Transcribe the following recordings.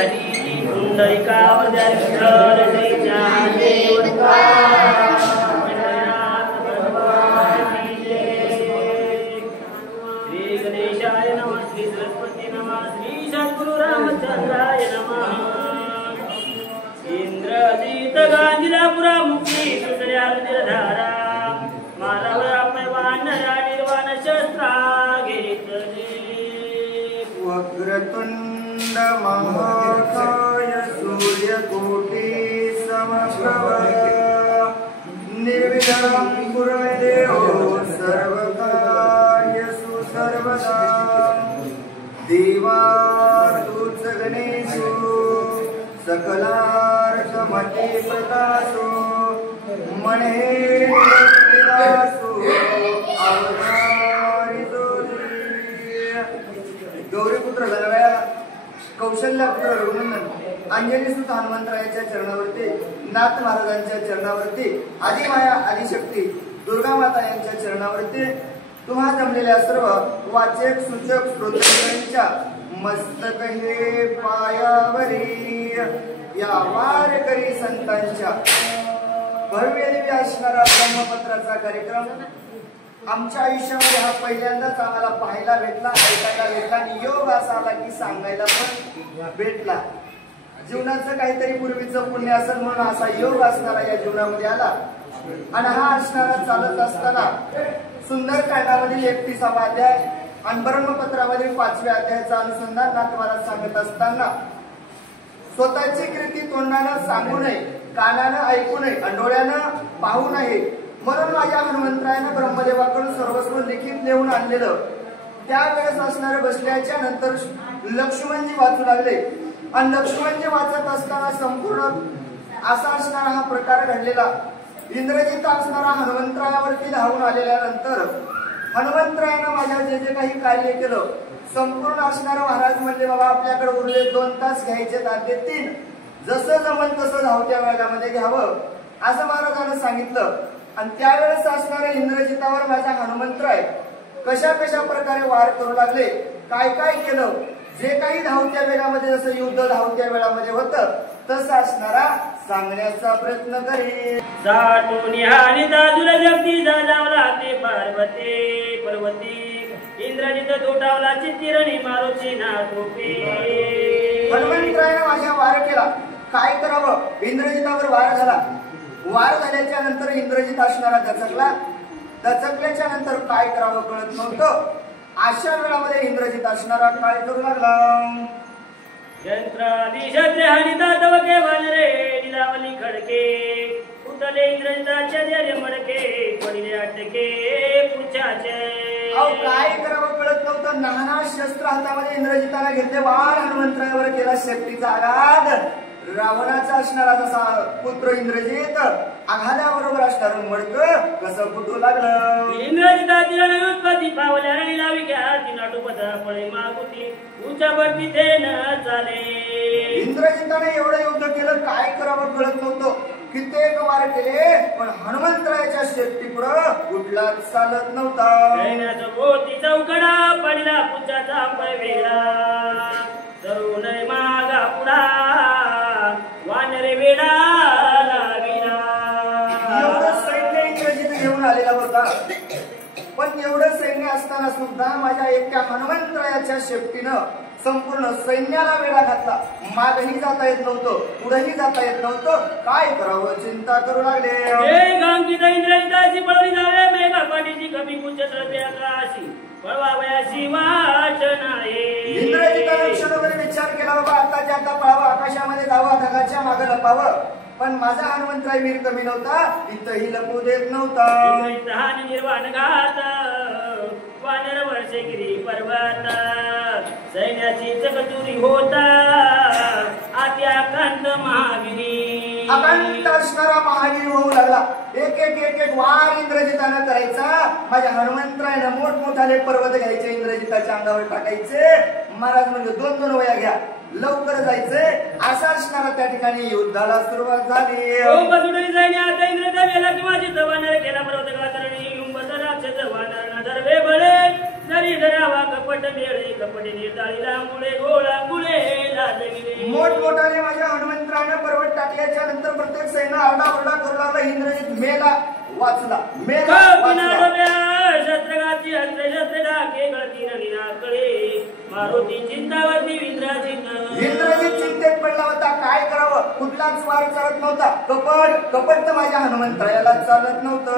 हरी पुंडलिकावदर्शन देवता श्री गणेशाय नमः श्री सरस्वती नमः श्री सद्गुरु रामचंद्राय नमः इंद्रजीत गांधीपुरा मुक्ती सुतर्या निर्धारा मारावया पैवानरा निर्वाण शस्त्रा घेतले वक्रतुंड महाकाय सूर्यकोटि समप्रभ निर्विघ्नं कुरु देवो सर्वकार्येषु सर्वदा देवार्तुच गणेशो सकलार्थमते प्रकाशो मणे विलासो अवतारितो गौरीपुत्र गणवया कौशल्यापुत्र रघुनंदन अंजनीसुत हनुमंतरायाच्या चरणावरती नाथ महाराजांच्या चरणावरती आदिमाया आदिशक्ती दुर्गा माता यांच्या चरणावरती तुम्हा जमलेल्या सर्व वाचक सूचक श्रोत्यांच्या मस्तक हे पायावरी या वारकरी संतांच्या भव्य दिव्य असणारा ब्रह्मपत्राचा कार्यक्रम आमच्या आयुष्यामध्ये हा पहिल्यांदाच आम्हाला पाहायला भेटला, ऐकायला भेटला आणि योग असा आला की सांगायला पण भेटला. जीवनाचं काहीतरी पूर्वीचं पुण्य असेल म्हणून असा योग असणारा या जीवनामध्ये आला आणि हा असणारा चालत असताना सुंदर कांडामधील 31वा अध्याय आणि ब्रह्मपत्रामधील 5व्या अध्यायाचा अनुसंधान नाथ महाराज सांगत असताना स्वतःची कृती तोंडानं सांगू नये, कानानं ऐकू नये आणि डोळ्यानं पाहू नये म्हणून माझ्या हनुमंतरायानं ब्रह्मदेवाकडून सर्वस्व लिखित लिहून आणलेलं. त्यावेळेस असणारे बसल्याच्या नंतर लक्ष्मणजी वाचू लागले आणि लक्ष्मणजी वाचत असताना संपूर्ण असा असणारा हा प्रकार घडलेला. इंद्रजित असणारा हनुमंतरायावरती धावून आलेल्यानंतर हनुमंतरायानं माझ्या जे जे काही कार्य केलं संपूर्ण असणारा महाराज म्हणले बाबा आपल्याकडे उरले 2 तास घ्यायचे आधी 3 जसं जमल तसं धावत्या वेगामध्ये घ्यावं असं महाराजांना सांगितलं. आणि त्यावेळेस असणाऱ्या इंद्रजितावर माझ्या हनुमंतराय कशा कशा प्रकारे वार करू लागले, काय काय केलं, जे काही धावत्या वेगामध्ये जसं युद्ध धावत्या वेळामध्ये होतं तसं असणारा सांगण्याचा प्रयत्न करेन. साठून आणि दाजूला जगती जावला ते पार्वती पर्वती इंद्रजित तोटावला चित्तिरणी मारुती ना टोपे. हनुमंतरायाने माझ्या वार केला, काय करावं, इंद्रजितावर वार झाला. वार झाल्याच्या नंतर इंद्रजित असणारा दचकला, दचकल्याच्या नंतर काय करावं कळत नव्हतं. अशा वेळामध्ये इंद्रजित असणारा काय करू लागला. यंत्राधीशत्रे हरिता तवके वानरे निलावली खडके उतले इंद्रजिताच्या देरे मडके पडिले अटके पुढच्याचे. काय करावं कळत नव्हतं. नाना शस्त्र हातामध्ये इंद्रजिताला घेतले, वार हनुमंतरायावर केला शेपटीचा आघात. रावणाचा असणारा जसा पुत्र इंद्रजित आघाताबरोबर असणार मडकं कसं फुटू लागलं. इंद्रजिताची उत्पत्ती पावल्या निलावी घ्या ती नाटोपदा पळे मागुती उंचावरती ते न चाले. इंद्रजिताने एवढं युद्ध केलं, काय करावं कळत नव्हतं. कित्येक वार केले पण हनुमंतरायाच्या शेपटीपुढं कुठलाच चालत नव्हता. सैन्याचा पोती चौकडा पडला पुच्छाचा पाय वेळा तरुण मागा पुढा वानरे वेडा लाविला. एवढं सैन्य इंद्रजित घेऊन आलेला होता पण एवढं सैन्य असताना सुद्धा माझ्या एकट्या हनुमंतरायाच्या शेपटीनं संपूर्ण सैन्याला वेढा घातला. मागही जाता येत नव्हतं, पुढेही जाता येत नव्हतं. काय करावं चिंता करू लागले. इंद्रजिताची पळवी जावे मेघा पाठीची कमी उच्चते आकाशी पळवावयाची वाट नाही. इंद्रजिताने क्षणभर विचार केला बाबा आताच्या आता पळावं, आकाशामध्ये जावं, ढगाच्या मागे लपावं. पण माझा हनुमंतराय वीर कमी नव्हता, इथंही लपू देत नव्हता. निर्वाण घात वानर वर्षगिरी पर्वत सैन्याची चकचुरी होता अत्याकांत महागिरी. अकांत असणारा महागिरी होऊ लागला. एक एक एक एक वार इंद्रजितानं करायचा. माझ्या हनुमंतरायानं मोठमोठाले पर्वत घ्यायचे, इंद्रजिताच्या अंगावर टाकायचे. महाराज म्हणजे 2-2 वया घ्या, लवकर जायचंय. असा असणारा त्या ठिकाणी युद्धाला सुरुवात झाली. वानर केला पर्वत गात्रणी राक्षस वानर नजर वे बळे जरी जरा करावा कपट मेळे कपटे निर्ताळीला मुळे गोळा मुळे लाजविले मोठमोठाने माझ्या हनुमंतराने पर्वत टाकल्याच्या नंतर प्रत्येक सैन्य आरडाओरडा करू लागला. इंद्रजित मेला वाचला मेला वाचला. शस्त्रगाची शस्त्र डाके गळती निराकडे मारुती चिंतावरती इंद्रजित चिंतेत पडला होता. काय करावं कुठलाच वार चालत नव्हता. कपट तर माझ्या हनुमंतरायाला चालत नव्हतं.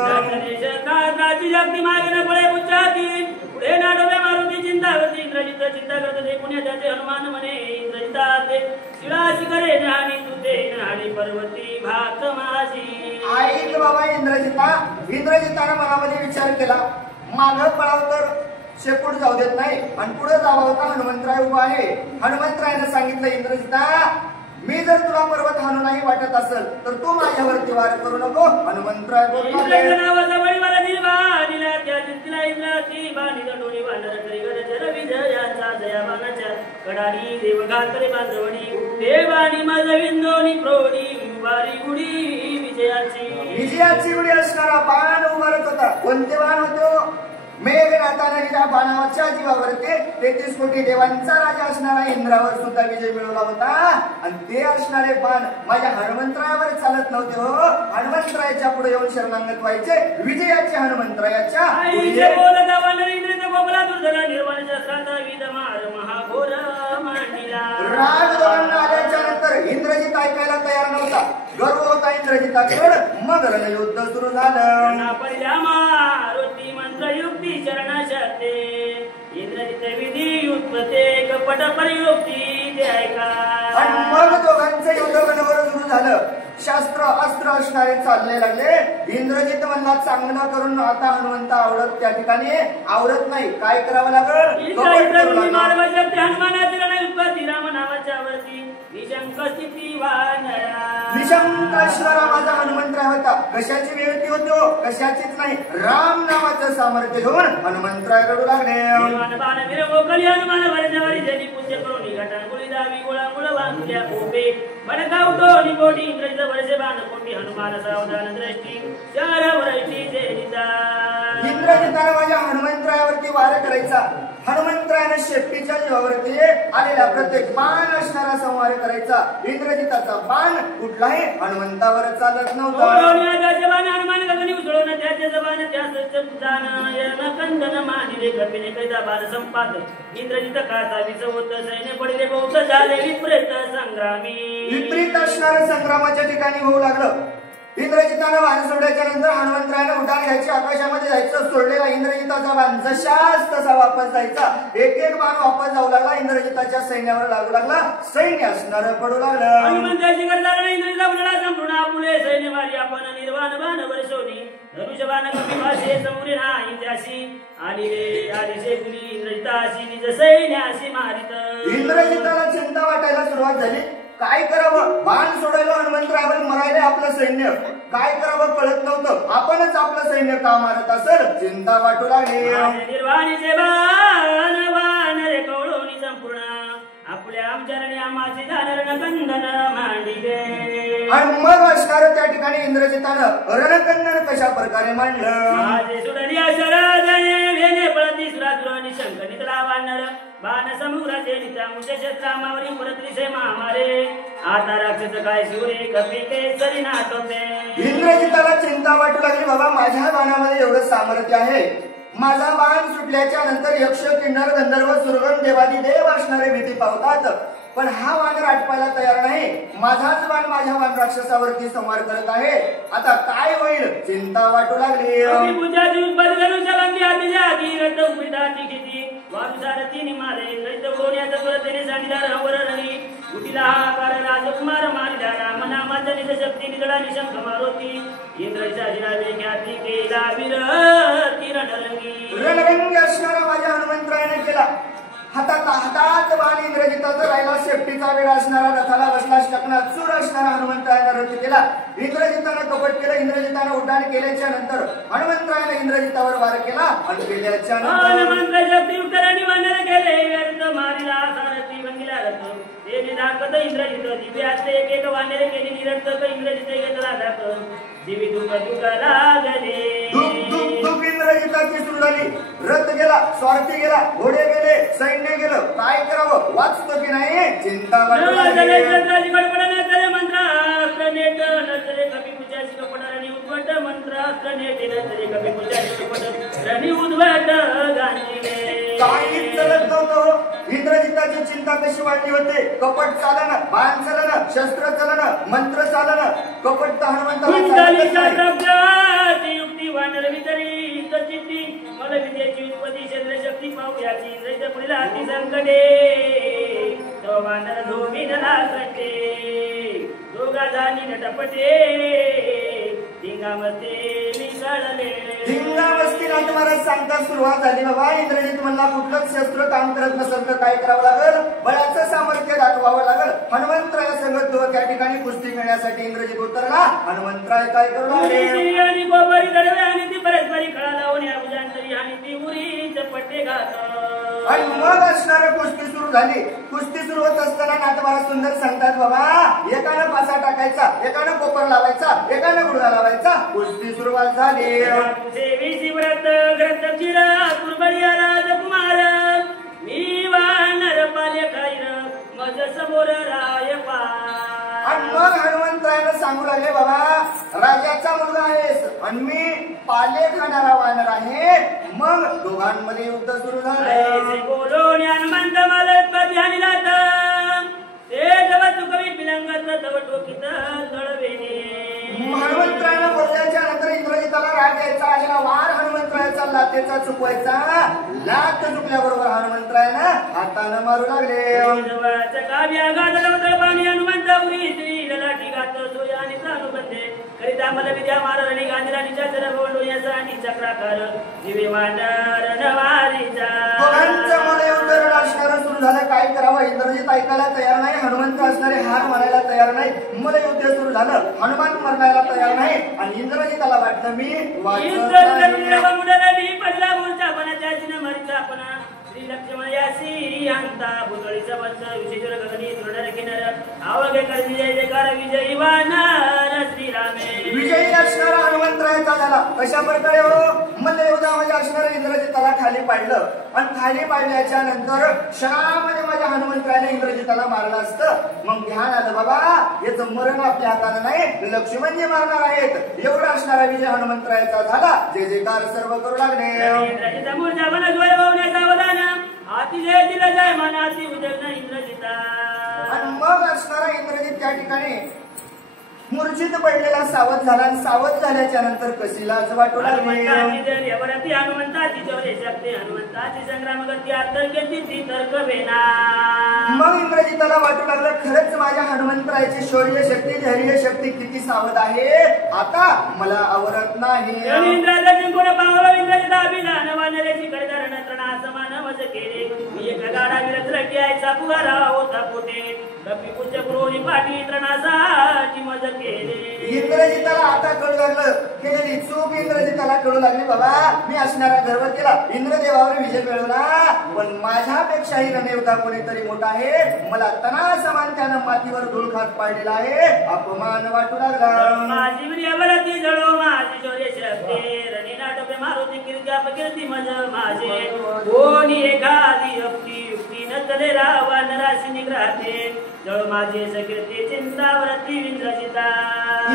जगती मागे न पळे पुच्छाती पुढे नाडोब्या मारुती चिंतावरती इंद्रजित चिंता करत ते पुण्या त्याचे हनुमान म्हणे इंद्रजिता ते शिळाशी करे आणि तुझे आणि पर्वती भात माझी. ऐक बाबा इंद्रजिताने मनामध्ये विचार केला. मागं पळाव तर शेपूट जाऊ देत नाही आणि पुढे जावा होता हनुमंतराय उभा आहे. हनुमंतरायाने सांगितलं इंद्रजिता मी जर तुला पर्वत हाणू नाही वाटत असेल तर तू माझ्यावरती वार करू नको. हनुमंतराय कडाणी देवगात्रे बांधवणी देवानी माझ विंदोनी प्रोडी वारी गुडी विजयाची उडी असणारा बाण उभारत होता. कोणते बाण होतो? मेघनाथाने ज्या बाणावरच्या जीवावरती 33 कोटी देवांचा राजा असणारा इंद्रावर सुद्धा विजय मिळवला होता. आणि ते असणारे बाण माझ्या हनुमंतरायावर चालत नव्हते हो. हनुमंतरायाच्या पुढे येऊन शरणागत व्हायचे. विजयाचे हनुमंतरायाच्या राग दोघांना आल्याच्या नंतर इंद्रजित ऐकायला तयार नव्हता. गर्व होता इंद्रजिताकडे. मग रणयुद्ध सुरू झालं. मंत्रयुक्ती चरणाशाते इंद्रजित विधी युद्धते कपट प्रयुक्ती ते ऐका. आणि मग दोघांचे युद्ध गणवर सुरू झालं. शास्त्र अस्त्र असणारे चालले लागले. इंद्रजित म्हणला चांगलं करून आता हनुमंत आवडत त्या ठिकाणी आवडत नाही. काय करावं लागल? हनुमानाची रणयुत्पत्ती राम नावाच्या वरती निशंक स्थिती निशंक असणारा माझा हनुमंतराय होता. कशाची विनंती होतो? कशाचीच नाही. राम नावाचं सामर्थ्य घेऊन हनुमंतराय रडू लागले. हनुमान वरच्यावरी जनी पूज्य करून घटन गुळी दावी गोळा मुळ वांगल्या कोपे बडकावतो निकोटी इंद्रजित वर्षे बाण कोटी हनुमान सावधान दृष्टी चार वरष्टी जयिता. इंद्रजिताने माझ्या हनुमंतरायावरती वार करायचा. हनुमंतरायाने शेपटीच्या जीवावरती आलेला प्रत्येक बाण असणारा संहार करायचा. इंद्रजिताचा बाण कुठलाही हनुमंतावर चालत नव्हता. हनुमान गगनी उसळून त्याचे जबान कंदन मानिले कपिने कैदा बाण संपाद इंद्रजित काचा विसवत सैन्य पडले बहुत झाले विपरीत संग्रामी. विपरीत असणाऱ्या संग्रामाच्या ठिकाणी होऊ लागलं. इंद्रजिताने बाण सोडल्याच्या नंतर हनुमंतरायाने उड्डाण घ्यायची. आकाशामध्ये जायचं. सोडलेला इंद्रजिताचा बाण जशाच तसा वापस जायचा. एक एक बाण वापस जाऊ लागला. इंद्रजिताच्या सैन्यावर लागू लागला. सैन्य असणारं पडू लागलं. हनुमंताची करता इंद्रजिता उडला संपूर्ण आपुले सैन्य मारी आपण निर्वाण बाण वर्षोनी धनुष्य बाण कमी भाषे समोरी नाही त्याशी आली रे आली शेकुली इंद्रजिताशी निज सैन्याशी मारित. इंद्रजिताला चिंता वाटायला सुरुवात झाली. काय करावं? बाण सोडायला हनुमंतरायावर मरायले आपलं सैन्य. काय करावं कळत नव्हतं. आपणच आपलं सैन्य का मारत असेल चिंता वाटू लागली. निर्वाणीचे बाण बाण रे कवळोनी संपूर्ण आपल्या आमचरणी आमाची झालं रणकंदन मांडिले. आणि मग असणार त्या ठिकाणी इंद्रजितानं रणकंदन कशा प्रकारे मांडलं. माझे सुडली शरदने वेने पळती सुरासुर निशंक नितला वानर बाण समुद्राचे निता मुझे शस्त्रामावरी पुरत्रिसे महामारे आता राक्षस काय शिवरे कपी केसरी नाटोते. इंद्रजिताला चिंता वाटू लागली. बाबा माझ्या बाणामध्ये एवढं सामर्थ्य आहे. माझा बाण सुटल्याच्या नंतर यक्ष किन्नर गंधर्व सुरगण देवादी देव असणारे भीती पावतात. पण हा वानर आटपायला तयार नाही. माझाच बाण माझ्या वान राक्षसावरती संहार करत आहे. आता काय होईल चिंता वाटू लागली. राजकुमार मारिला राम नामाचा निज शक्ती निगडा निशंक मारुती इंद्रचा जिरावे ख्याती केला वीर रणरंगी असणारा माझ्या हनुमंतरायाने केला. हातात बाण इंद्रजिताचा राहिला. शेपटीचा वेळ असणारा रथाला बसला. शकनात चूर असणारा हनुमंतरायाने रथ केला. इंद्रजिताने कपट केलं. इंद्रजिताने उड्डाण केल्याच्या नंतर हनुमंतरायाने इंद्रजितावर वार केला. आणि केल्याच्या नंतर उत्तराने वानर केले व्यर्थ मारिला सारथी बंदिला रथ ते दाखवत इंद्रजित दिव्याचे एक एक वानरे केली निरर्थक इंद्रजित घेतला दाखव जीवी दुःख दुःख लागले. दुःख इंद्रजित चिंताची सुरू झाली. रथ गेला, स्वार्थी गेला, घोडे गेले, सैन्य गेलं, काय करावं वाचतो की नाही चिंता वाटू काहीच चलत नव्हतं. इंद्रजिताची चिंता कशी वाढली होते. कपट चालना, बाण चालना, शस्त्र चालना, मंत्र चालना, कपट तर युक्ती वानर वितरी मला विद्याची उत्पत्ती शस्त्रशक्ती पाहूयाची इंद्रजित पुढील हाती संकटे तो वानर धोमीनला कटे दोघा झाली नटपटे धिंगामस्ते मिसळले. धिंगामस्ती महाराज सांगता सुरुवात झाली. बाबा इंद्रजित म्हणला कुठलंच शस्त्र काम करत नसेल तर काय करावं लागल. बळाचं सामर्थ्य दाखवावं लागल. हनुमंतराय संगत त्या ठिकाणी कुस्ती खेळण्यासाठी इंद्रजित उतरला. हनुमंतराय काय करू लागले आणि गोबरी दडवे आणि ती परस्परी खळा लावून या भुजांतरी आणि ती उरीच पट्टे घात आणि मग असणारी कुस्ती सुरू झाली. कुस्ती सुरू होत असताना नाथमहाराज सुंदर सांगतात बाबा एकानं पासा टाकायचा, एकानं कोपर लावायचा, एकानं गुडघा लावायचा. कुस्ती सुरुवात झाली. व्रत ग्रंथ चिरा कुरबडिया राजकुमार मी वानर पाले खाईर मज समोर राय पा. आणि मग हनुमंतरायला सांगू लागले बाबा राजाचा मुलगा आहेस आणि मी पाले खाणारा वानर आहे. मग दोघांमध्ये युद्ध सुरू झाले. बोलून हनुमंत मला ध्यानी लात ते जव चुकवी पिलंगत तव टोकीत तळवेने. हनुमंतरायला बोलल्याच्या नंतर इंद्रजिताला राग यायचा आणि वार हनुमंतरायाचा लातेचा चुकवायचा. लात चुकल्याबरोबर हनुमंतरायानं हातानं मारू लागले. पाणी हनुमंत उरी श्री ललाटी गात सोया आणि अनुबंधे करिता मला विद्या मारणी गांधीला निचाचर बोलू याचा आणि चक्राकार जीवे वानर नवारीचा. दोघांचं मध्ये उत्तर असणारं सुरू झालं. काय करावं इंद्रजित ऐकायला तयार नाही. हनुमंत असणारे हार म्हणायला तयार नाही. मध्ये युद्ध सुरू झालं. हनुमान मरणायला तयार नाही आणि इंद्रजिताला वाटलं मी पडला बोलचा पणाच्या मरीचा पणा श्री लक्ष्मण यासी अंता भुतळीचा वंश विशेषर गगनी दृढ किनार आवगे कर विजय जयकार विजयी वानर श्रीरामे. विजयी असणारा हनुमंतरायाचा झाला. कशा प्रकारे हो मल्लयुद्धामध्ये असणारं इंद्रजिताला खाली पाडलं आणि खाली पाडल्याच्या नंतर क्षणामध्ये माझ्या हनुमंतरायाने इंद्रजिताला मारलं असतं. मग ध्यान आलं बाबा याचं मरण आपल्या हातानं नाही लक्ष्मण जे मारणार आहेत. एवढा असणारा विजय हनुमंतरायाचा झाला. जय जयकार सर्व करू लागले. इंद्रजिता मूर्जा मन जोय होण्याचा वदान अतिजय दिला जय मनाची उदग्न इंद्रजिता. आणि मग असणारा इंद्रजित त्या ठिकाणी मूर्छित पडलेला सावध झाला. आणि सावध झाल्याच्या नंतर कशी लाज वाटू लागली. हनुमंताची चौरे शक्ती हनुमंताची संग्राम गती आतर्क्याची तर्क वेना. मग इंद्रजिताला वाटू लागलं खरंच माझ्या हनुमंतरायाची शौर्य शक्ती धैर्य शक्ती किती सावध आहे. आता मला आवरत नाही. इंद्राजी कोण पावलं इंद्रजिता अभिधान वानरेची कडधारण त्रणा समान मज केले. मी एका गाडा विरत रट्यायचा पुगारा होता पोटे कपी पुच्छ पुरोणी पाठी त्रणासाठी मज केले. इंद्रजिताला आता कळू लागलं केलेली चूक इंद्रजिताला कळू लागली. बाबा मी असणारा गर्व केला इंद्रदेवावर विजय मिळवला पण माझ्यापेक्षाही रणयोद्धा कोणीतरी मोठा आहे. मला तना समान त्यानं मातीवर धूळ खात पाडलेला आहे. अपमान वाटू लागला. माझी प्रियवरती जळो माझी शौर्य शक्ती रणी नाटके मारुती कीर्त्या कीर्ती मज माझे कोणी एखादी युक्ती युक्ती न चले रावण राशी निग्रहाते जळ माझे सकीर्ती चिंतावरती इंद्रजिता.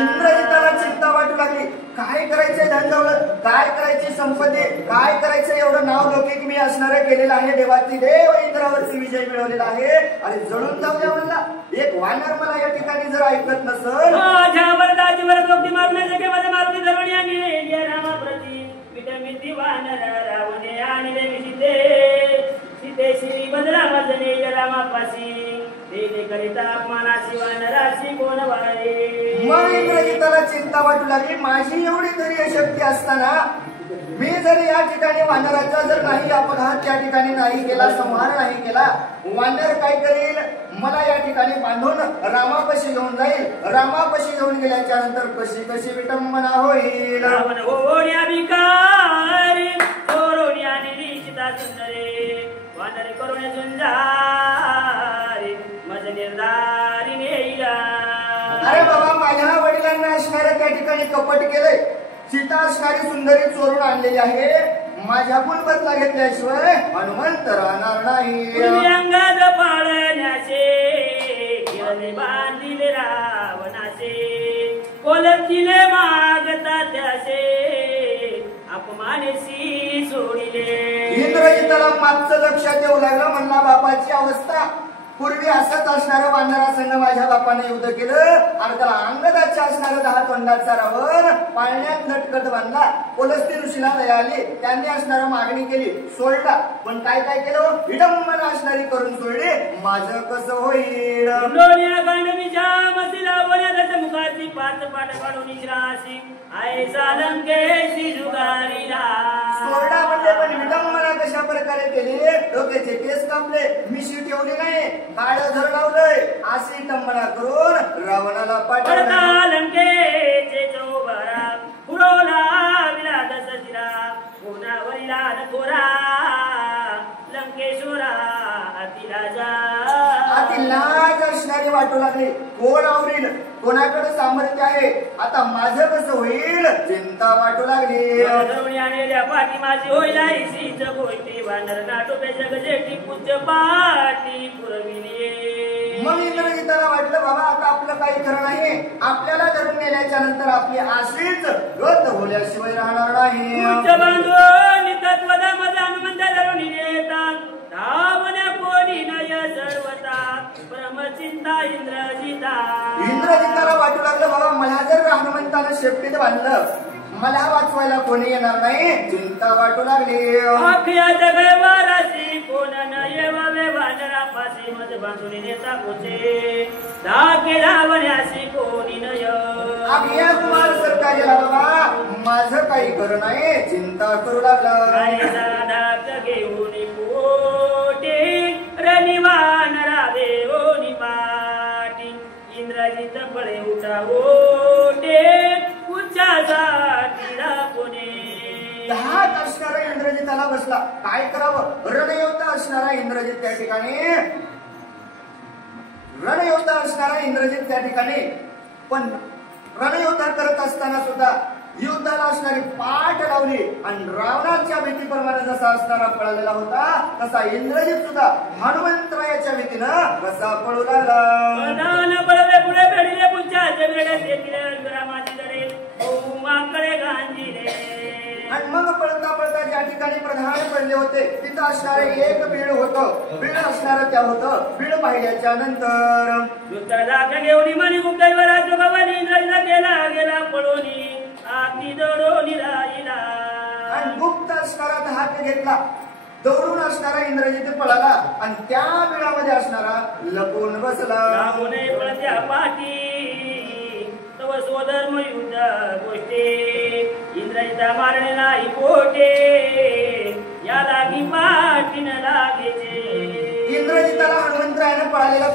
इंद्रजिताला चिंता वाटू लागली. काय करायचंय धन दौलत, काय करायची संपत्ती, काय करायचं एवढं नाव लौकिक मी असणारं केलेलं आहे. देवाची देव इंद्रावरती विजय मिळवलेला आहे. आणि जळून जाऊ द्या म्हणला. एक वानर मला या ठिकाणी जर ऐकत नसल मारण्याचे माझ्या मारुती धरवणी आणि रामाप्रती विटमिती वानर रावणे आणि सीते श्री बदला मजने रामापाशी करिता अपमानाची वानराशी कोण वाळे. मग इंद्रजिताला चिंता वाटू लागली. माझी एवढी धैर्य शक्ती असताना मी जर या ठिकाणी वानराचा जर नाही अपघात त्या ठिकाणी नाही केला संहार नाही केला वानर काय करेल मला या ठिकाणी बांधून रामापाशी घेऊन जाईल. रामापाशी घेऊन गेल्याच्या नंतर कशी कशी विटंबना होईल. रावण होण्या भिकारी चोरोण्या निरीक्षिता सुंदरे वानर करुण्या झुंजारे मज निर्धारी नेईला. अरे बाबा माझ्या वडिलांना असणाऱ्या त्या ठिकाणी कपट केलंय. सीता असणारी सुंदरी चोरून आणलेली आहे. माझ्याकडून बदला घेतल्याशिवाय हनुमंत राहणार नाही. पूर्वी अंगात पाळण्याचे गिरणे बांधिले रावणाचे कोलतीले मागता त्याचे अपमानेशी सोडिले. इंद्रजिताला मागचं लक्षात येऊ लागलं. म्हणला बापाची अवस्था पूर्वी असंच असणारं वानरा संघ माझ्या बापाने युद्ध केलं आणि त्याला अंगदाच्या असणारं 10 तोंडाचा रावण पाळण्यात लटकत बांधला. कोलस्ती ऋषीला दया आली. त्यांनी असणारं मागणी केली, सोडला. पण काय काय केलं? विडंबना असणारी करून सोडली. माझं कसं होईल? मुखाची 5 पाट काढून इश्रासी आयसा लंकेशी जुगारीला सोडला म्हणजे पण विडंबना कशा प्रकारे केली? डोक्याचे केस कापले, मिशी ठेवली नाही, काळ धर लावलंय. अशी विडंबना करून रावणाला पाठवला. लंकेचे चौबारा पुरवला विलाद सजिरा कोणावरीला नकोरा लंकेश्वरा अतिराजा. लाज असणारी वाटू लागली. कोण आवरील? कोणाकडे सामर्थ्य आहे? आता माझं कसं होईल? चिंता वाटू लागली. आलेल्या पाठी माझी होईल आईशीच गोष्टी वानर नाटोपे जगजेटी पूज्य पाठी पुरविली. मग इंद्रजिताला वाटलं बाबा आता आपलं काही खरं नाही. आपल्याला धरून नेल्याच्या नंतर आपली आशीच रद्द होल्याशिवाय राहणार नाही. उच्च बांधून तत्वदामध्ये हनुमंत धरून येतात धावण्या कोणी नय सर्वता परमचिंता इंद्रजिता. इंद्रजिताला वाटू लागलं बाबा मला जर हनुमंतानं शेपटीत बांधलं मला वाचवायला कोणी येणार नाही. चिंता वाटू लागली. अख्या जगवाराशी कोण नये वावे वानरा फाशी मध बांधून नेता पोचे धाके धावण्याशी कोणी नय. अभिया कुमार सरकार गेला बाबा माझं काही खरं नाही. चिंता करू लागला. धाक घेऊन पोटे रनिवान रावे ओनी पाटी इंद्रजित पळे उठा ओटे उच्चासाठी कोणे. 10 असणारा इंद्रजिताला बसला. काय करावं? रणयोद्धा असणारा इंद्रजित त्या ठिकाणी रणयोद्धा असणारा इंद्रजित त्या ठिकाणी पण रणयोद्धा करत असताना सुद्धा युद्धाला असणारी पाठ लावली आणि रावणाच्या भीतीप्रमाणे जसा असणारा पळालेला होता तसा इंद्रजित सुद्धा हनुमंतरायाच्या भीतीनं कसा पळू लागला. पळवे पुढे फेडले पुच्छाचे वेड्यात येतील रामाची दरे माकडे गांजीले. आणि मग पळता पळता ज्या ठिकाणी प्रधान पडले होते तिथं असणारे एक बीड होतं. बीड असणारं त्या होतं. बीड पाहिल्याच्या नंतर दुसरा घेऊन मनी गुप्तवरा जोगवानी इंद्रजित गेला गेला पळोनी आती दडोनी राहिला. आणि गुप्त असणारा धाक घेतला. दौडून असणारा इंद्रजित पळाला आणि त्या बिळामध्ये असणारा लपून बसला. पळत्या पाठी तव स्वधर्म युद्ध गोष्टी इंद्रजिता मारणे नाही पोटे या लागी पाठीन लागेचे. इंद्रजिताला हनुमंतरायानं पळालेला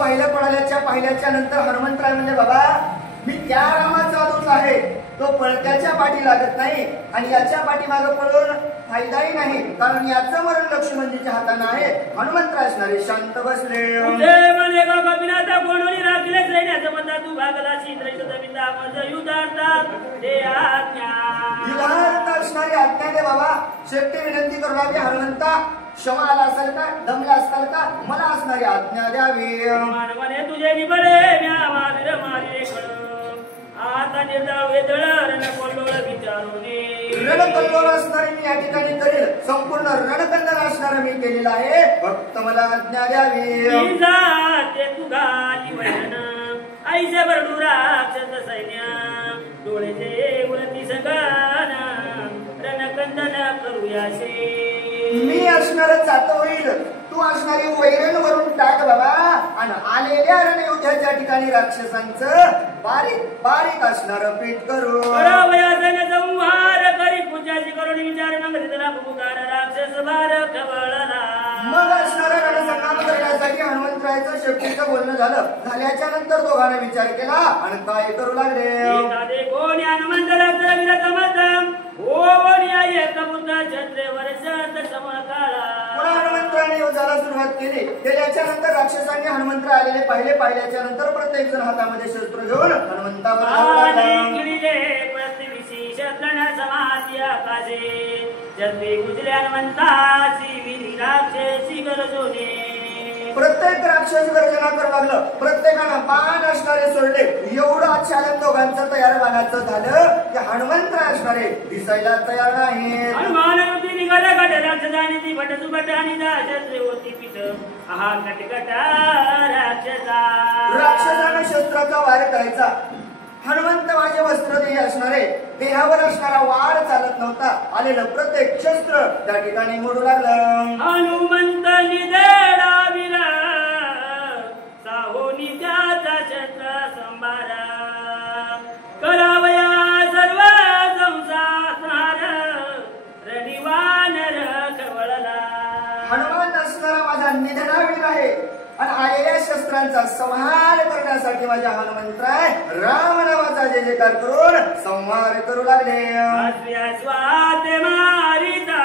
पाहिल्याच्या नंतर हनुमंतराय म्हणजे बाबा मी त्या रामाचा दूत आहे. तो पळत्याच्या पाठी लागत नाही आणि याच्या पाठीमागं पळून फायदाही नाही कारण याचं मरण लक्ष्मणजीच्या हाताने आहे. हनुमंतराय असणारे शांत बसले. युद्धार्थ असणारी आज्ञा दे बाबा. शेवटी विनंती करू लागली हनुमंता क्षमा आला असेल का? दमला असाल का? मला असणारी आज्ञा द्यावी. मानवाने तुझे निबळे मावीर मारी आता निर्धाव रणकोल्लोळ विचारून रणकल्लोळ असणारे मी या ठिकाणी करेल. संपूर्ण रणकंदन असणारं मी केलेलं आहे. फक्त मला आज्ञा द्यावी. आईच्या बरडू राक्षस सैन्य डोळेचे उरती सगळं रणकंदन करूयाशे. मी असणारं जात होईल. तू असणारी वैरण वरून टाक बाबा आणि आलेल्या रणयुद्धाच्या ठिकाणी राक्षसांचं बारीक बारीक असणारं पीठ करू. संहार करी पूजाची करून विचार राक्षस भार कवळला. मग असणारा रणसंग्राम करण्यासाठी हनुमंतरायाचं शेपटीचं बोलणं झाल्याच्या नंतर दोघांना विचार केला आणि काय करू लागले. कोणी हनुमंतला हनुमंतराने युद्धाला सुरुवात केली. केल्याच्या नंतर राक्षसांनी हनुमंतराय आलेले पाहिल्याच्या नंतर प्रत्येक जण हातामध्ये शस्त्र घेऊन हनुमंतावर क्षत्रन समाती आकाशे जल्दी गुजल्या हनुमंताची विधी राक्षसी गरजोने प्रत्येक राक्षस गर्जना करू लागलं. प्रत्येकानं बाण असणारे सोडले. एवढं आच्छादन दोघांचं तयार बाणाचं झालं की हनुमंत असणारे दिसायला तयार नाही. हनुमान होती निघाला गट राक्षसाने ती भट सुभट आणि दाशस्त्रे होती पीठ हा कटकटा राक्षसा राक्षसानं शस्त्राचा वार करायचा. हनुमंत माझे वस्त्रदेही असणारे देहावर असणारा वार चालत नव्हता. आलेलं प्रत्येक शस्त्र त्या ठिकाणी मोडू लागलं. हनुमंत निदेडा विरा साहोनी त्याचा शस्त्र संभार करावया सर्व संसार रनिवान रखवळला. हनुमान असणारा माझा निधनावीर आहे आणि आलेल्या शस्त्रांचा संहार करण्यासाठी माझ्या हनुमंतराय राम नावाचा जय जयकार करून संहार करू लागले. स्वाते मारिता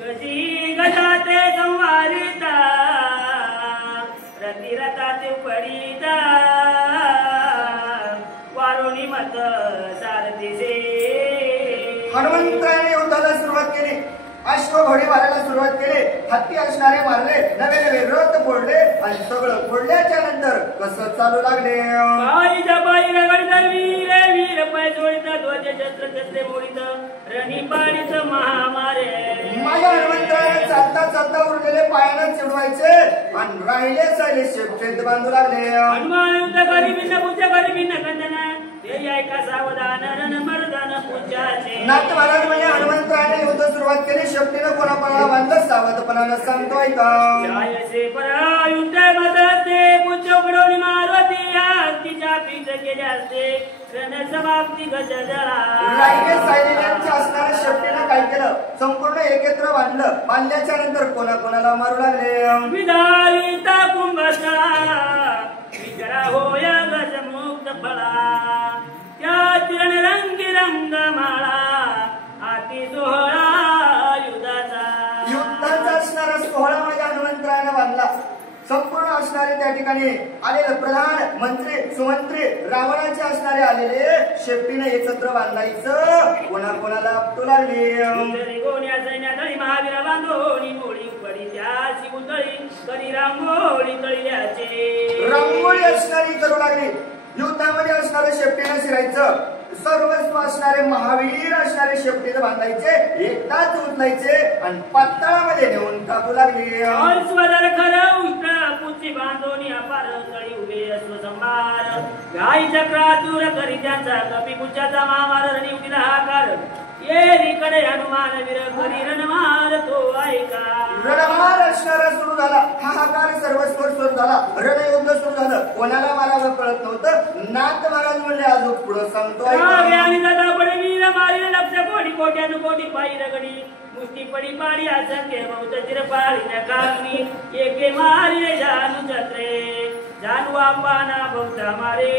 गजी गजाते संवारिता रतिरताते पडिता वारोणी मत सारथीचे. हनुमंतरायाने युद्धाला सुरुवात केली. अश्व घोडे मारायला सुरुवात केली. हत्ती असणारे मारले. नवे नवे रथ फोडले आणि सगळं फोडल्याच्या नंतर कसं चालू लागले. पायीच्या पायी रगडत वीर वीर पाय जोडित ध्वज शस्त्र शस्त्रे मोडित रणी पाडीत महामारे. माझ्या हनुमंतरायाने चालता चालता उरलेले पायानं चिडवायचे आणि राहिले सायले शेपटेत बांधू लागले. हनुमान युद्ध करी भिन्न पूजा करी भिन्न कंदना ते ऐका सावधान रण मर्दन पूजाचे. नाथ महाराज म्हणजे हनुमंतरायाने युद्ध सुरुवात केली. शेपटीनं कोणापणाला बांधलं सावधपणानं सांगतो ऐका. जायसे परा युद्ध मदते पूज उघडून मारुती तिच्या पीठ केले असते रण समाप्ती गजरा. राहिले सायलेल्यांच्या असणाऱ्या शेपटीनं काय केलं संपूर्ण एकत्र बांधलं. बांधल्याच्या नंतर कोणाकोणाला मारू लागले. विदारिता कुंभस्थळा विचारा होय गजमुक्त फळा त्या तिरण रंगी रंग माळा आती सोहळा युद्धाचा असणारा सोहळा माझ्या हनुमंतरायानं बांधला. संपूर्ण असणारे त्या ठिकाणी आलेले प्रधान मंत्री सुमंत्री रावणाचे असणारे आलेले शेपटीने एकत्र बांधायचं. कोणाकोणाला आपटू लागले. गोण्या सैन्यातळी महावीरा बांधोणी मोळी पडी त्याची उतळी करी रांगोळी तळल्याचे. रांगोळी असणारी करू लागली. युद्धामध्ये असणारे शेपटीने शिरायचं. सर्वस्व असणारे महावीर असणारे शेपटीने बांधायचे. एकदाच उचलायचे आणि पाताळामध्ये नेऊन टाकू लागले. स्वदर खरं उष्ण पुची बांधोनी अपार तळी उभे असो संभार गाई चक्रातूर करी त्यांचा कपी पुच्याचा महामार रणी उठीला हाकार येरीकडे हनुमान वीर करी रणमार तो ऐका. रणमार असणारा सुरू झाला. हाहाकार सर्वस्वर सुरू झाला. रणयुद्ध सुरू झालं. कोणाला मारावं कळत नव्हतं. नाथ महाराज म्हणले अजून पुढे सांगतो आणि दादा पडे वीर मारी लक्ष कोटी कोट्यानु कोटी पायी रगडी मुष्टी पडी पाडी असंख्य बहुत चिरपाळी नकामी एके मारी जानू छत्रे जानू आपाना बहुत मारे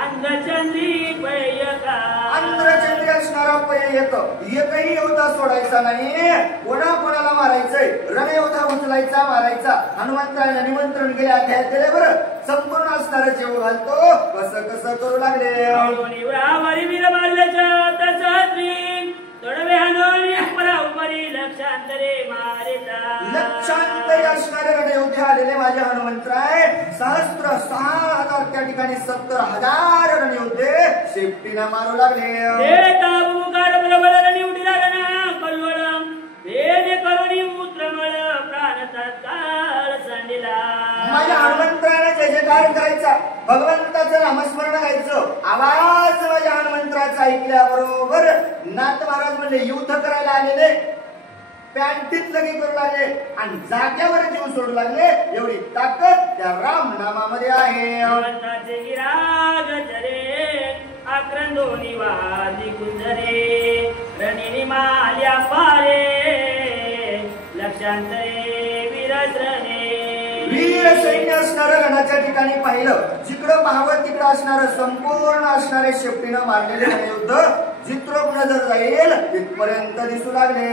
अंधचंद्री पयका. अंधचंद्री असणारा पयक एकही योद्धा सोडायचा नाही. कोणाला मारायचंय. रणयोद्धा उचलायचा मारायचा. हनुमंतरायाने निमंत्रण गेले अध्यायात दिले. बरं संपूर्ण असणारा जीव घालतो कसं कसं करू लागले. वीर मारल्याच्या तसं तोडवे हनुनी पराउमरी लक्षांतरे मारेता. लक्षांतरी असणारे रणयोद्धे आलेले माझे हनुमंतराय 6,000 त्या ठिकाणी 70,000 रणयोद्धे शेपटीने मारू लागले. माझ्या हनुमंतराने जय जयकार करायचा. भगवंताचं नामस्मरण गायचं. आवाज माझ्या हनुमंतराचा ऐकल्याबरोबर नाथ महाराज म्हणले युद्ध करायला आलेले पॅन्टीत लगे करू लागले आणि जाग्यावर जीव सोडू लागले. एवढी ताकद त्या राम नामामध्ये आहे. आक्रंदोनी वादी गुंजरे रणिनी माल्या पारे लक्षांतरे विरसरणे. वीर सैन्य असणारं रणाच्या ठिकाणी पाहिलं. जिकडं पाहावं तिकडं असणारं संपूर्ण असणारे शेपटीनं मारलेले रणयुद्ध चित्रप नजर जाईल तिथपर्यंत दिसू लागले.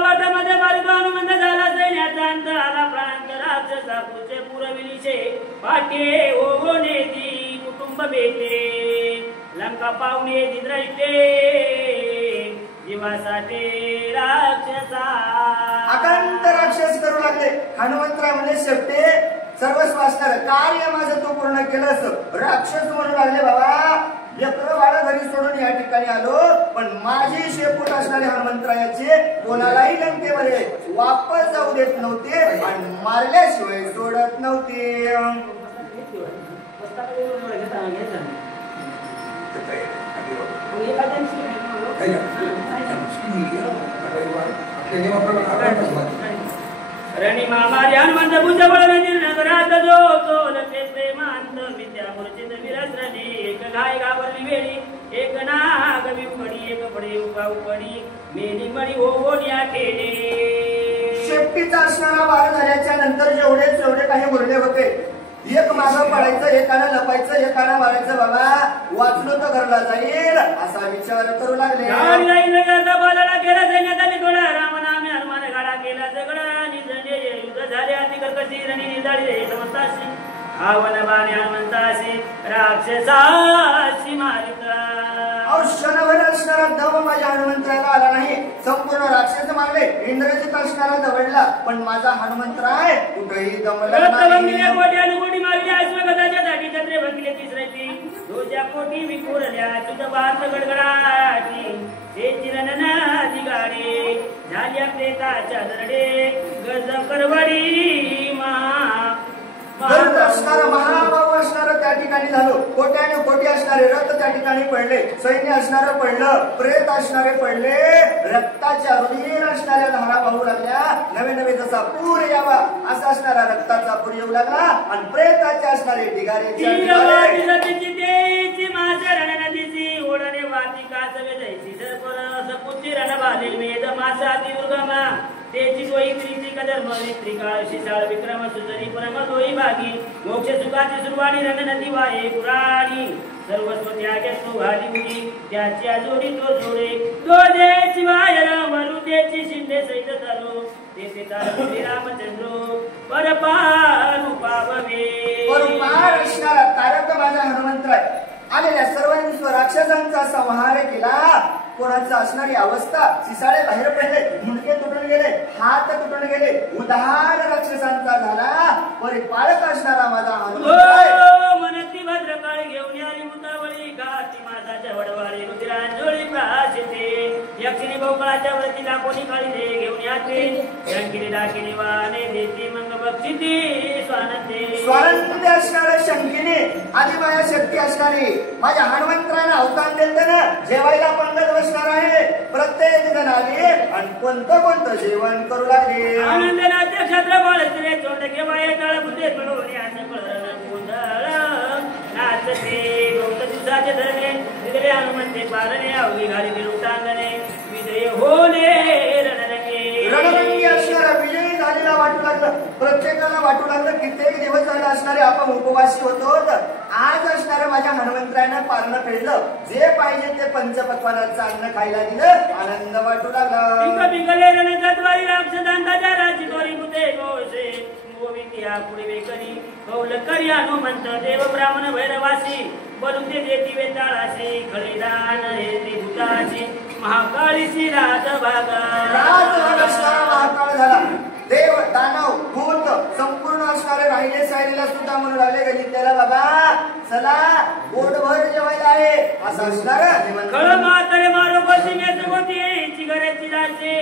वाटामध्ये मार्ग हनुमंत झाला. सैन्याचा अंत आला. प्रांत राक्षसा पुढचे पुरविलीचे पाटे ओने ती कुटुंब बेटे लंका पाहुणे इंद्रायते जीवासाठी राक्षसा अकांत राक्षस करू लागले. हनुमंतराय म्हणजे शेपटे सर्वस्व असणार कार्य माझं तू पूर्ण केलंस. राक्षस म्हणू लागले बाबा लेकरं बाळं घरी सोडून या ठिकाणी आलो, पण माझी शेपूट असणारे हनुमंतरायाचे कोणालाही लंकेमध्ये वापस जाऊ देत नव्हते आणि मारल्याशिवाय सोडत नव्हते. रणी मामारी हनुमंत भुज बळ नगरात जो तोल ते प्रेमांत विद्या मूर्छित विरसरणी एक गाय गावरली वेळी एक नाग विपडी एक पडे उभा उपडी मेली मणी ओढ्या केले. शेपटीचा असणारा वार झाल्याच्या नंतर जेवढे काही उरले होते एक मागं पडायचं एकानं लपायचं एकानं मारायचं. बाबा वाचलो तर घरला जाईल असा विचार करू लागले. बालाला केला सैन्यात आली थोडा रामनामे हनुमान गाडा केला सगळा निजणे युद्ध झाले अति कर्कशी रणी निजाळी समस्ताशी आवन बाणे हनुमंताशी राक्षसाशी मारिता. क्षणभर असणारा दम माझ्या हनुमंतराला आला नाही. संपूर्ण राक्षस मारले इंद्रजित असणारा दवडला पण माझा हनुमंतराय कुठेही दमला नाही. कोटी मारली अश्वगताच्या दाटी चंद्रे भंगले तिसऱ्याची दोच्या कोटी विखुरल्या तुझ भारत गडगडाटी ते चिरननाची गाडी झाल्या प्रेताच्या दरडे गज करवडी असणारं महाबाहू असणारं त्या ठिकाणी झालो. कोट्याने कोटी असणारे रथ त्या ठिकाणी पडले. सैन्य असणारं पडलं प्रेत असणारे पडले. रक्ताच्या रुधिर असणाऱ्या धारा वाहू लागल्या. नवे नवे जसा पूर यावा असा असणारा रक्ताचा पूर येऊ लागला आणि प्रेताचे असणारे ढिगारे ओढणे वाटिका जैसी सरपर सपुची रण बांधील वेद मासा दुर्गमा तेची दोई प्रीती कदर मरी त्रिकाळ शिसाळ विक्रम सुजरी परम दोई भागी मोक्ष सुखाची सुरवाणी रण नदी वाहे पुराणी सर्वस्व त्यागे तो घाली उडी त्याच्या जोडी तो जोडे तो दे शिवाय वरु तेची शिंदे सहित धरो तेथे तारपुरी रामचंद्र परपानु पाववे. परपार असणारा तारक माझा हनुमंतराय आलेल्या सर्व राक्षसांचा संहार केला. कोणाचा असणारी अवस्था सिसाळे बाहेर पडले मुंडके तुटून गेले हात तुटून गेले उदार राक्षसांचा झाला. परिपालक असणारा माझा हनुमंतराय मनती भद्रकाळी घेऊन आली मुतावळी घाती मासाच्या वडवाळी रुद्रांजोळी प्राशिते यक्षिणी भोकळाच्या वरती लाकोणी काळी दे घेऊन याते शंकिनी डाकिनी वाने देती मंग बक्षिती स्वानंद असणारे शंकिनी आदिमाया शक्ती असणारी माझ्या हनुमंतरानं अवतार देताना जेवायला पंगत बसणार आहे. प्रत्येक जण आले आणि कोणतं जेवण करू लागले. आनंदनाचे क्षत्र बाळसरे चोंड घेवाय तळ बुद्धे पडून याचं कळण गोंधळ नाचते गौत दिवसाचे धरणे तिकडे हनुमंते पारणे अवघी घाली लुटांगणे विजय होले रणरंगी असणारा विजयी झालेला वाटू लागलं. प्रत्येकाला वाटू लागलं कित्येक दिवस झाले असणारे आपण उपवासी होतो. आज असणाऱ्या माझ्या हनुमंतरायानं पारणं फेडलं. जे पाहिजे ते पंचपक्वानाचं अन्न खायला दिलं. आनंद वाटू लागला. पिकले रणचत्वारी राक्षसांताच्या राजी दोरी बुते गोषे गोविंदिया पुढे वेकरी कौल करी हनुमंत देव ब्राह्मण भैरवासी बलुते देती वेताळाशी खळीदान हेती भूताची महाकाळीशी राजभागा. महाकाळ झाला. देव दानव भूत संपूर्ण असणारे राहिले सायलेला सुद्धा म्हणू लागले गणित त्याला बाबा चला पोटभर जेवायला आहे असं असणार. खळ म्हातारे मारो बशी मेच होती चिगऱ्याची जायचे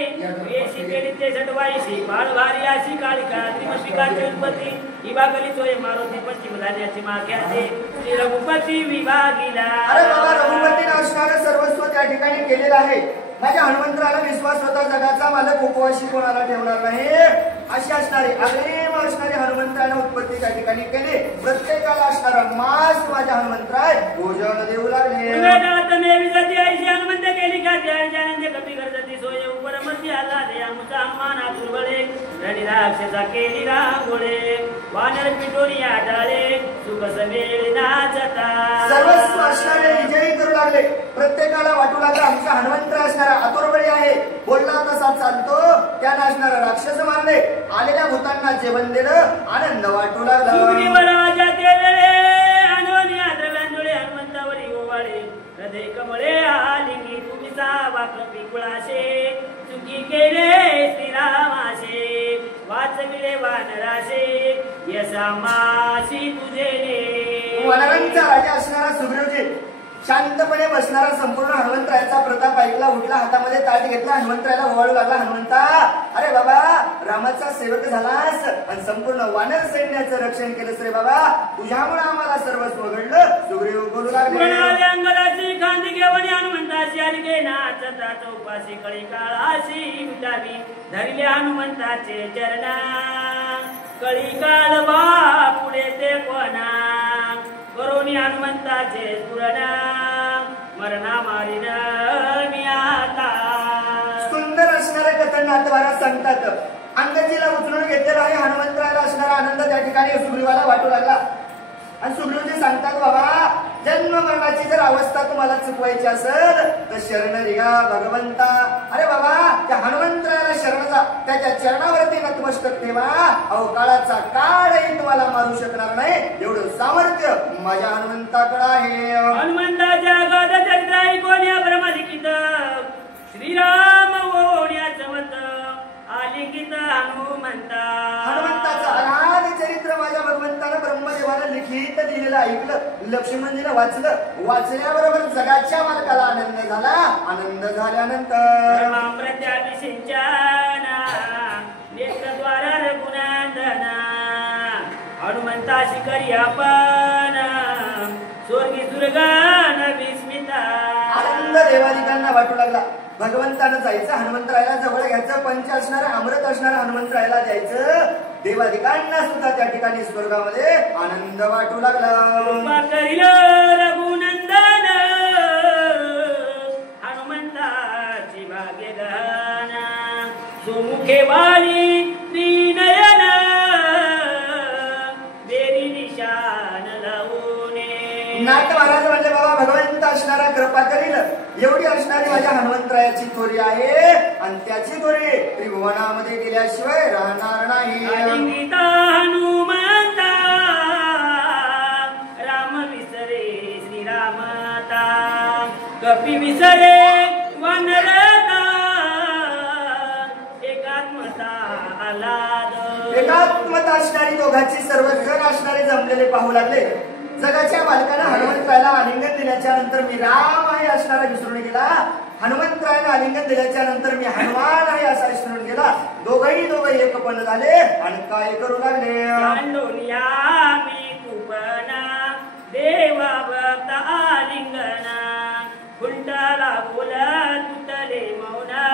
वेशी केली ते सटवाईशी बाळ भारी अशी काळिका त्रिमपिकाची उत्पत्ती ही बागली सोय मारुती पश्चिम धान्याची माग्याचे श्री रघुपती विभागीला. अरे बाबा रघुपतीने असणारं सर्वस्व त्या ठिकाणी केलेलं आहे. माझ्या हनुमंतराला विश्वास होता जगाचा मालक उपवासी कोणाला ठेवणार नाही अशी असणारी अग्रेम असणारी हनुमंतरानं उत्पत्ती त्या ठिकाणी केली. प्रत्येकाला असणारा मास माझ्या हनुमंतराय भोजन देऊ लागले. हनुमंत केली का कपी करती सोय उपरमती आला दे आमचा माना दुर्बळे रणी राक्षसा केली रांगोळे वानर पिटोरी आटाळे सुख समेळ नाचता. सर्वस्व असणारे विजयी करू लागले. प्रत्येकाला वाटू लागला आमचा हनुमंत असणारा आतुरबळी आहे. बोलला तसा चालतो. त्याला असणारा राक्षस मारले. आलेल्या भूतांना जेवण दिलं. आनंद वाटू लागला. हनुमंतावरी ओवाळे वनांचा राजा असणारा सुग्रीवजी शांतपणे बसणारा संपूर्ण हनुमंतरायाचा प्रताप ऐकला, उठला, हातामध्ये ताट घेतला, हनुमंतरायाला ओवाळू लागला. हनुमंता, अरे बाबा, रामाचा सेवक झालास आणि संपूर्ण वानर सैन्याचं रक्षण केलंस रे बाबा, तुझ्यामुळे आम्हाला सर्वस्व घडलं. सुग्रीव बोलू लागले. अंगदाची खांदी घेऊन हनुमंताची आली नाचता चौपाशी कळी काळाशी विटावी धरले हनुमंताचे चरणा. कळी काळ बा पुढे ते कोणा करोनी हनुमंताचे स्फुरणा मरणा मारिन मी आता. सुंदर असणारे कथन नाथवारात सांगतात. अंगजीला उचलून घेतलेला आहे हनुमंतराला असणारा आनंद त्या ठिकाणी सुग्रीवाला वाटू लागला. आणि सुग्रीवजी सांगतात, बाबा, जन्म मरणाची जर अवस्था तुम्हाला चुकवायची असेल तर शरण रिगा भगवंता. अरे बाबा, त्या हनुमंतराला शरण जा, त्याच्या चरणावरती नतमस्तक ठेवा. अवकाळाचा काळही तुम्हाला मारू शकणार नाही, एवढं सामर्थ्य माझ्या हनुमंताकडे आहे. हनुमंताच्या गाद चरित्र ऐकून ब्रह्मलिखित श्रीराम ओढ्याचं मत आलिखित हनुमंता. हनुमंताचं अगाध चरित्र माझ्या भगवंतानं ब्रह्मदेवानं लिखित दिलेलं ऐकलं, लक्ष्मणजीनं वाचलं. वाचल्याबरोबर जगाच्या मालकाला आनंद झाला. आनंद झाल्यानंतर नेत्रद्वारा रघुनंदना हनुमंता शिकरी आपण स्वर्गी दुर्गान विस्मिता. आनंद देवादिकांना वाटू लागला. भगवंतानं जायचं, हनुमंतरायाला जवळ घ्यायचं, पंच असणारं अमृत असणारं हनुमंतरायाला द्यायचं. देवादिकांना सुद्धा त्या ठिकाणी स्वर्गामध्ये आनंद वाटू लागला. रघुनंदन हनुमंताची भाग्य गहना सुमुखे वाणी त्रिनयन बेरी निशान लावूने. नाथ महाराज म्हणले, बाबा, भगवंत असणारा कृपा करील एवढी असणारी माझ्या हनुमंतरायाची थोरी आहे आणि त्याची थोरी त्रिभुवनामध्ये गेल्याशिवाय राहणार नाही. हनुमंता राम विसरे श्रीरामता कपी विसरे वनरता एकात्मता आलाद. एकात्मता असणारी दोघांची सर्वजण असणारे जमलेले पाहू लागले. जगाच्या बालकांना हनुमंतरायाला आलिंगन दिल्याच्या नंतर मी राम आहे असणारा विसरून गेला. हनुमंतरायाला आलिंगन दिल्याच्या नंतर मी हनुमान आहे असा विसरून गेला. दोघही एकपण झाले आणि काय करू लागले. देवा भक्त आलिंगना फुलटाला बोला तुटले मौना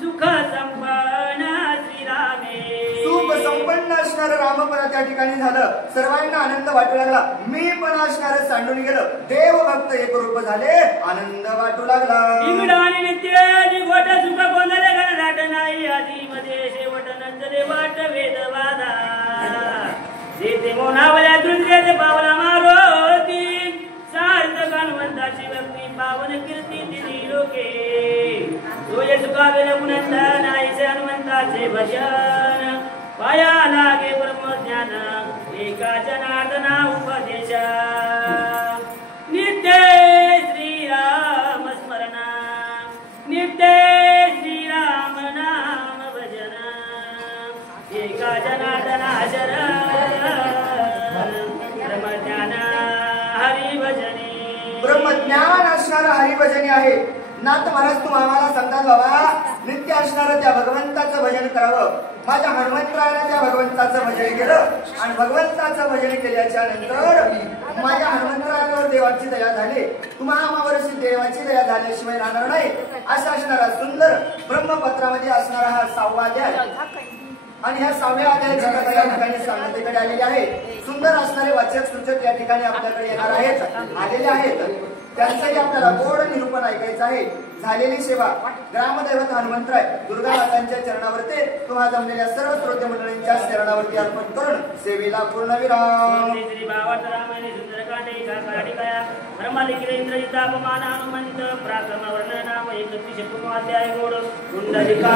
सुख संपन्न श्रीरामे. सुख संपन्न असणार रामपणा त्या ठिकाणी झालं. सर्वांना आनंद वाटू लागला. मी पण असणार सांडून गेलं. देव भक्त एक रूप झाले. आनंद वाटू लागला. गोट सुख कोणले घनदाट नाही आधी मध्ये शेवट नंतरे वाट वेदवादा जेते मोनावल्या दृष्टीचे पावला मारोती सार्थ हनुमंताची भक्ती पावन कीर्ती दिली लोके. सोय सुखावे रघुनंदन नाहीचे हनुमंताचे भजन पाया लागे ब्रह्मज्ञान एका जनार्दना उपदेश. नित्य श्रीराम स्मरण नित्य श्रीराम नाम भजन एका जनार्दना शरण ब्रह्मज्ञान हरिभजनी. ब्रह्मज्ञान असणारा हरिभजनी आहे. नाथ महाराज तुम्ही आम्हाला सांगतात, बाबा, नित्य असणारं त्या भगवंताचं भजन करावं. माझ्या हनुमंतरायाने त्या भगवंताचं भजन केलं आणि भगवंताचं भजन केल्याच्या नंतर माझ्या हनुमंतरायावर देवाची दया झाली. तुम्हाला आम्हावरची देवाची दया झाल्याशिवाय राहणार नाही असा असणारा सुंदर ब्रह्मपत्रामध्ये असणारा हा 6वा अध्याय आणि ह्या 6व्या अध्यायाची कथा या ठिकाणी सांगतेकडे आलेली आहे. सुंदर असणारे वाचक सूचक या ठिकाणी आपल्याकडे येणार आहेत, आलेले आहेत. त्यांचंही आपल्याला गोड निरूपण ऐकायचं आहे. झालेली सेवा ग्रामदैवत हनुमंतराय दुर्गा मातांच्या चरणावरती तुम्हा जमलेल्या सर्व श्रोते मंडळींच्या चरणावरती अर्पण करून सेवेला पूर्ण विराम. श्री भावार्थ रामायणे सुंदरकांडे काकाडिकाया ब्रह्मलिखित इंद्रजितापमान हनुमंत प्राक्रम वर्णन नाम 31 अध्याय गोड कुंडलिका